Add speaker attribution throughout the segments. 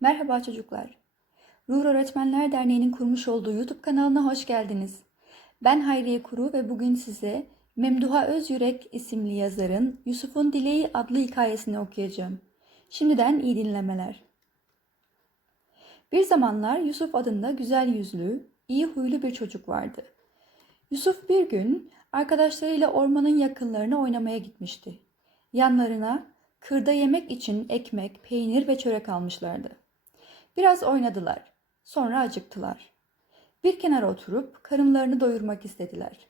Speaker 1: Merhaba çocuklar. Ruhr Öğretmenler Derneği'nin kurmuş olduğu YouTube kanalına hoş geldiniz. Ben Hayriye Kuru ve bugün size Memduha Özyürek isimli yazarın Yusuf'un Dileği adlı hikayesini okuyacağım. Şimdiden iyi dinlemeler. Bir zamanlar Yusuf adında güzel yüzlü, iyi huylu bir çocuk vardı. Yusuf bir gün arkadaşlarıyla ormanın yakınlarına oynamaya gitmişti. Yanlarına kırda yemek için ekmek, peynir ve çörek almışlardı. Biraz oynadılar. Sonra acıktılar. Bir kenara oturup karınlarını doyurmak istediler.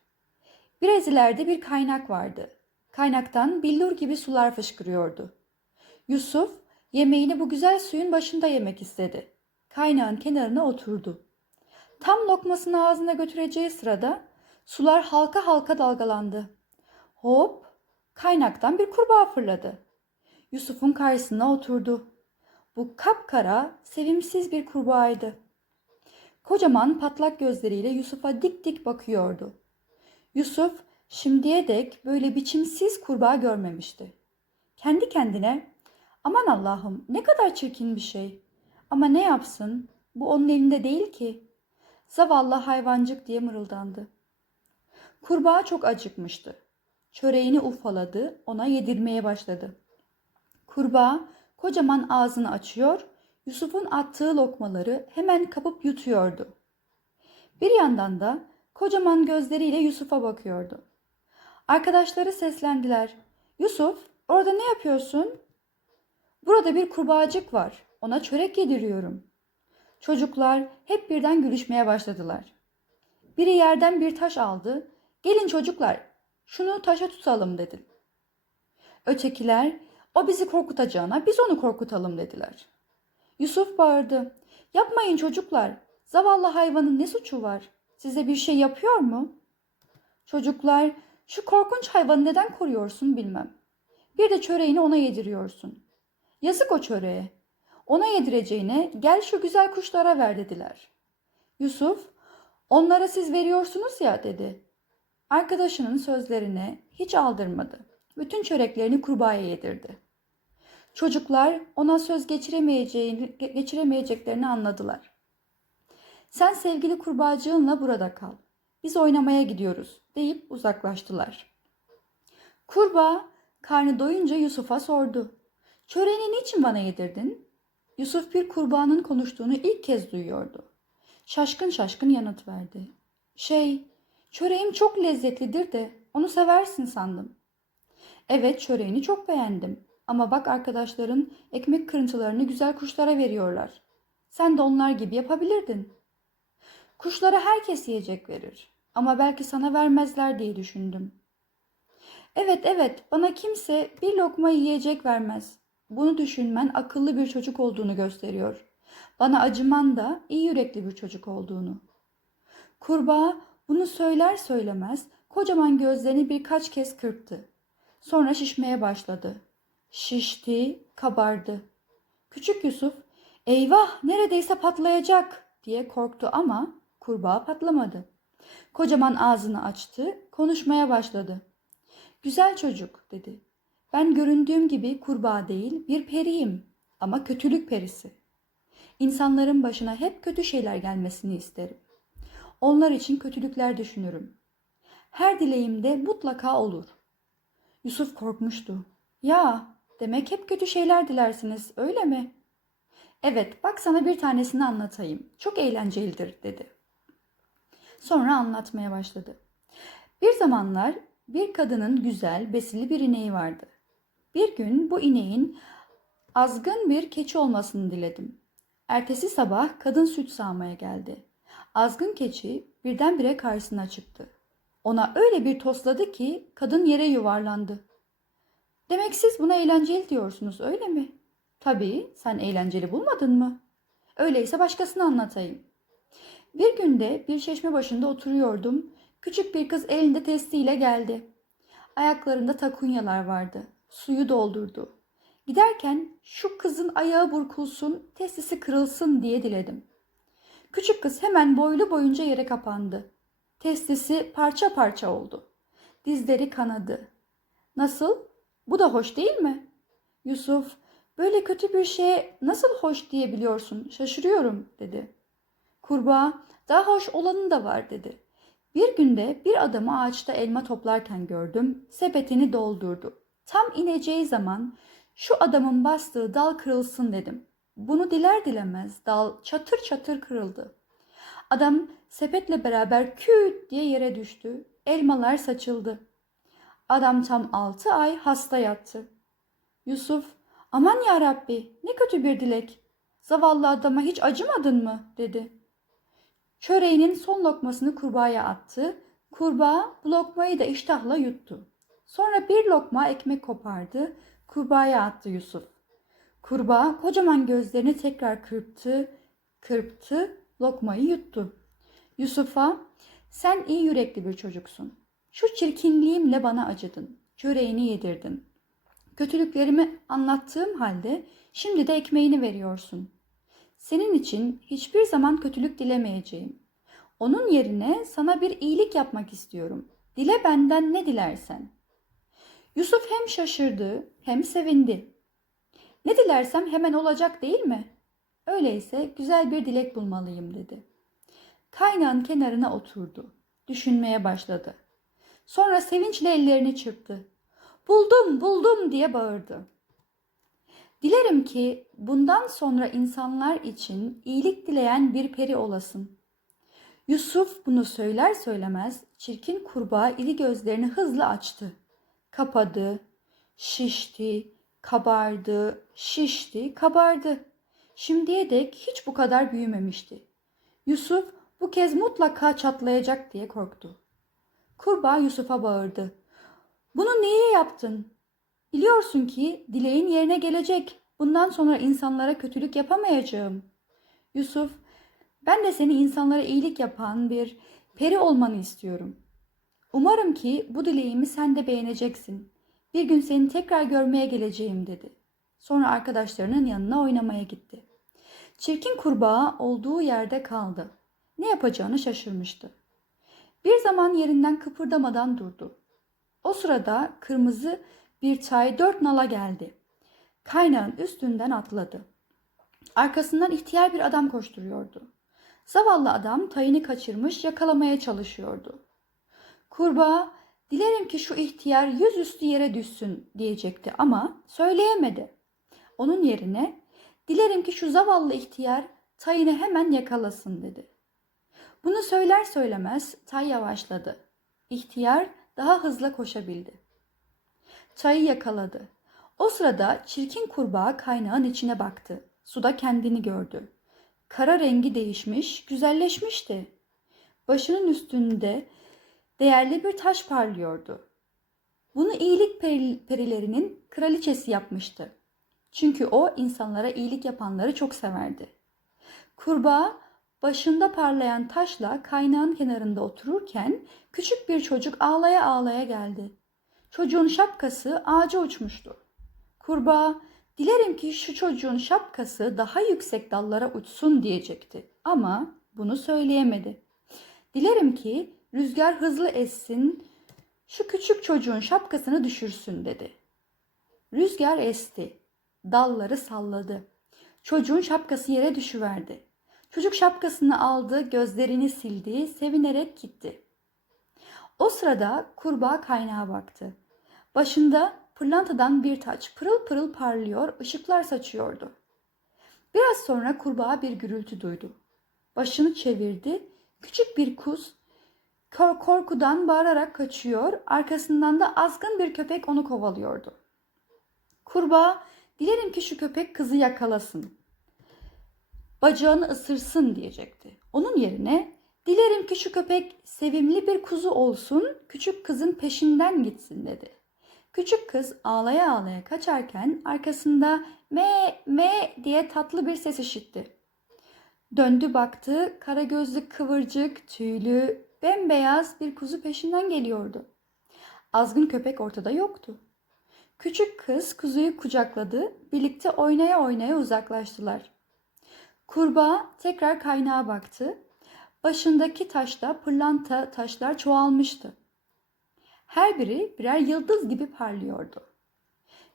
Speaker 1: Biraz ileride bir kaynak vardı. Kaynaktan billur gibi sular fışkırıyordu. Yusuf yemeğini bu güzel suyun başında yemek istedi. Kaynağın kenarına oturdu. Tam lokmasını ağzına götüreceği sırada sular halka halka dalgalandı. Hop! Kaynaktan bir kurbağa fırladı. Yusuf'un karşısına oturdu. Bu kapkara, sevimsiz bir kurbağaydı. Kocaman patlak gözleriyle Yusuf'a dik dik bakıyordu. Yusuf şimdiye dek böyle biçimsiz kurbağa görmemişti. Kendi kendine aman Allah'ım ne kadar çirkin bir şey. Ama ne yapsın bu onun elinde değil ki. Zavallı hayvancık diye mırıldandı. Kurbağa çok acıkmıştı. Çöreğini ufaladı, ona yedirmeye başladı. Kurbağa kocaman ağzını açıyor, Yusuf'un attığı lokmaları hemen kapıp yutuyordu. Bir yandan da kocaman gözleriyle Yusuf'a bakıyordu. Arkadaşları seslendiler. Yusuf, orada ne yapıyorsun? Burada bir kurbağacık var. Ona çörek yediriyorum. Çocuklar hep birden gülüşmeye başladılar. Biri yerden bir taş aldı. Gelin çocuklar, şunu taşa tutalım dedi. Ötekiler o bizi korkutacağına biz onu korkutalım dediler. Yusuf bağırdı. Yapmayın çocuklar. Zavallı hayvanın ne suçu var? Size bir şey yapıyor mu? Çocuklar şu korkunç hayvanı neden koruyorsun bilmem. Bir de çöreğini ona yediriyorsun. Yazık o çöreğe. Ona yedireceğine gel şu güzel kuşlara ver dediler. Yusuf onlara siz veriyorsunuz ya dedi. Arkadaşının sözlerine hiç aldırmadı. Bütün çöreklerini kurbağaya yedirdi. Çocuklar ona söz geçiremeyeceğini, geçiremeyeceklerini anladılar. Sen sevgili kurbağacığınla burada kal. Biz oynamaya gidiyoruz deyip uzaklaştılar. Kurbağa karnı doyunca Yusuf'a sordu. Çöreğini niçin bana yedirdin? Yusuf bir kurbağanın konuştuğunu ilk kez duyuyordu. Şaşkın şaşkın yanıt verdi. Şey, çöreğim çok lezzetlidir de onu seversin sandım. Evet çöreğini çok beğendim. Ama bak arkadaşların ekmek kırıntılarını güzel kuşlara veriyorlar. Sen de onlar gibi yapabilirdin. Kuşlara herkes yiyecek verir. Ama belki sana vermezler diye düşündüm. Evet evet bana kimse bir lokma yiyecek vermez. Bunu düşünmen akıllı bir çocuk olduğunu gösteriyor. Bana acıman da iyi yürekli bir çocuk olduğunu. Kurbağa bunu söyler söylemez kocaman gözlerini birkaç kez kırptı. Sonra şişmeye başladı. Şişti, kabardı. Küçük Yusuf, eyvah neredeyse patlayacak diye korktu ama kurbağa patlamadı. Kocaman ağzını açtı, konuşmaya başladı. Güzel çocuk dedi. Ben göründüğüm gibi kurbağa değil bir periyim ama kötülük perisi. İnsanların başına hep kötü şeyler gelmesini isterim. Onlar için kötülükler düşünürüm. Her dileğimde mutlaka olur. Yusuf korkmuştu. Ya demek hep kötü şeyler dilersiniz öyle mi? Evet bak sana bir tanesini anlatayım. Çok eğlencelidir dedi. Sonra anlatmaya başladı. Bir zamanlar bir kadının güzel besili bir ineği vardı. Bir gün bu ineğin azgın bir keçi olmasını diledim. Ertesi sabah kadın süt sağmaya geldi. Azgın keçi birdenbire karşısına çıktı. Ona öyle bir tosladı ki kadın yere yuvarlandı. Demek siz buna eğlenceli diyorsunuz öyle mi? Tabii sen eğlenceli bulmadın mı? Öyleyse başkasını anlatayım. Bir günde bir çeşme başında oturuyordum. Küçük bir kız elinde testiyle geldi. Ayaklarında takunyalar vardı. Suyu doldurdu. Giderken şu kızın ayağı burkulsun, testisi kırılsın diye diledim. Küçük kız hemen boylu boyunca yere kapandı. Testisi parça parça oldu. Dizleri kanadı. Nasıl? Bu da hoş değil mi? Yusuf, Böyle kötü bir şeye nasıl hoş diyebiliyorsun? Şaşırıyorum dedi. Kurbağa daha hoş olanı da var dedi. Bir günde bir adamı ağaçta elma toplarken gördüm. Sepetini doldurdu. Tam ineceği zaman şu adamın bastığı dal kırılsın dedim. Bunu diler dilemez dal çatır çatır kırıldı. Adam sepetle beraber küt diye yere düştü. Elmalar saçıldı. Adam tam altı ay hasta yattı. Yusuf, aman ya Rabbi ne kötü bir dilek. Zavallı adama hiç acımadın mı? dedi. Çöreğinin son lokmasını kurbağaya attı. Kurbağa bu lokmayı da iştahla yuttu. Sonra bir lokma ekmek kopardı. Kurbağaya attı Yusuf. Kurbağa kocaman gözlerini tekrar kırptı, kırptı, lokmayı yuttu. Yusuf'a sen iyi yürekli bir çocuksun. Şu çirkinliğimle bana acıdın. Çöreğini yedirdin. Kötülüklerimi anlattığım halde şimdi de ekmeğini veriyorsun. Senin için hiçbir zaman kötülük dilemeyeceğim. Onun yerine sana bir iyilik yapmak istiyorum. Dile benden ne dilersen. Yusuf hem şaşırdı hem sevindi. Ne dilersem hemen olacak değil mi? Öyleyse güzel bir dilek bulmalıyım dedi. Kaynağın kenarına oturdu. Düşünmeye başladı. Sonra sevinçle ellerini çırptı. Buldum, buldum diye bağırdı. Dilerim ki bundan sonra insanlar için iyilik dileyen bir peri olasın. Yusuf bunu söyler söylemez çirkin kurbağa iri gözlerini hızla açtı. Kapadı, şişti, kabardı, şişti, kabardı. Şimdiye dek hiç bu kadar büyümemişti. Yusuf bu kez mutlaka çatlayacak diye korktu. Kurbağa Yusuf'a bağırdı. Bunu niye yaptın? Biliyorsun ki dileğin yerine gelecek. Bundan sonra insanlara kötülük yapamayacağım. Yusuf, ben de seni insanlara iyilik yapan bir peri olmanı istiyorum. Umarım ki bu dileğimi sen de beğeneceksin. Bir gün seni tekrar görmeye geleceğim dedi. Sonra arkadaşlarının yanına oynamaya gitti. Çirkin kurbağa olduğu yerde kaldı. Ne yapacağını şaşırmıştı. Bir zaman yerinden kıpırdamadan durdu. O sırada kırmızı bir çay dört nala geldi. Kaynağın üstünden atladı. Arkasından ihtiyar bir adam koşturuyordu. Zavallı adam tayını kaçırmış yakalamaya çalışıyordu. Kurbağa dilerim ki şu ihtiyar yüzüstü yere düşsün diyecekti ama söyleyemedi. Onun yerine dilerim ki şu zavallı ihtiyar tayını hemen yakalasın dedi. Bunu söyler söylemez tay yavaşladı. İhtiyar daha hızlı koşabildi. Çayı yakaladı. O sırada çirkin kurbağa kaynağın içine baktı. Suda kendini gördü. Kara rengi değişmiş, güzelleşmişti. Başının üstünde değerli bir taş parlıyordu. Bunu iyilik perilerinin kraliçesi yapmıştı. Çünkü o insanlara iyilik yapanları çok severdi. Kurbağa başında parlayan taşla kaynağın kenarında otururken küçük bir çocuk ağlaya ağlaya geldi. Çocuğun şapkası ağaca uçmuştu. Kurbağa, dilerim ki şu çocuğun şapkası daha yüksek dallara uçsun diyecekti ama bunu söyleyemedi. Dilerim ki rüzgar hızlı essin, şu küçük çocuğun şapkasını düşürsün dedi. Rüzgar esti, dalları salladı. Çocuğun şapkası yere düşüverdi. Çocuk şapkasını aldı, gözlerini sildi, sevinerek gitti. O sırada kurbağa kaynağa baktı. Başında pırlantadan bir taç pırıl pırıl parlıyor, ışıklar saçıyordu. Biraz sonra kurbağa bir gürültü duydu. Başını çevirdi. Küçük bir kuz korkudan bağırarak kaçıyor, arkasından da azgın bir köpek onu kovalıyordu. Kurbağa, dilerim ki şu köpek kızı yakalasın. Bacağını ısırsın diyecekti. Onun yerine, dilerim ki şu köpek sevimli bir kuzu olsun, küçük kızın peşinden gitsin dedi. Küçük kız ağlaya ağlaya kaçarken arkasında me me diye tatlı bir ses işitti. Döndü baktı, kara gözlü kıvırcık, tüylü, bembeyaz bir kuzu peşinden geliyordu. Azgın köpek ortada yoktu. Küçük kız kuzuyu kucakladı, birlikte oynaya oynaya uzaklaştılar. Kurbağa tekrar kaynağa baktı. Başındaki taşta pırlanta taşlar çoğalmıştı. Her biri birer yıldız gibi parlıyordu.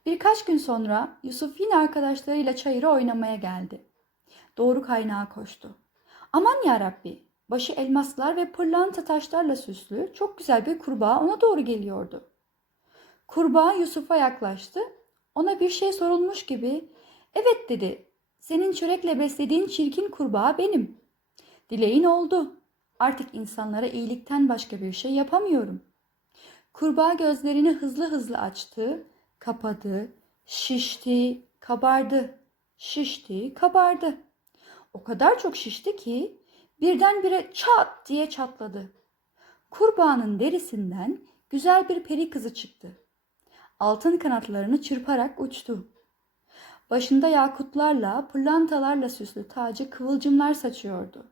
Speaker 1: Birkaç gün sonra Yusuf yine arkadaşlarıyla çayıra oynamaya geldi. Doğru kaynağa koştu. Aman ya Rabbi, başı elmaslar ve pırlanta taşlarla süslü çok güzel bir kurbağa ona doğru geliyordu. Kurbağa Yusuf'a yaklaştı. Ona bir şey sorulmuş gibi, evet dedi, senin çörekle beslediğin çirkin kurbağa benim. Dileğin oldu. Artık insanlara iyilikten başka bir şey yapamıyorum. Kurbağa gözlerini hızlı hızlı açtı, kapadı, şişti, kabardı, şişti, kabardı. O kadar çok şişti ki birdenbire çat diye çatladı. Kurbağanın derisinden güzel bir peri kızı çıktı. Altın kanatlarını çırparak uçtu. Başında yakutlarla, pırlantalarla süslü tacı kıvılcımlar saçıyordu.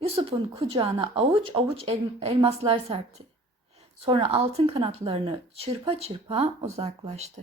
Speaker 1: Yusuf'un kucağına avuç avuç el- elmaslar serpti. Sonra altın kanatlarını çırpa çırpa uzaklaştı.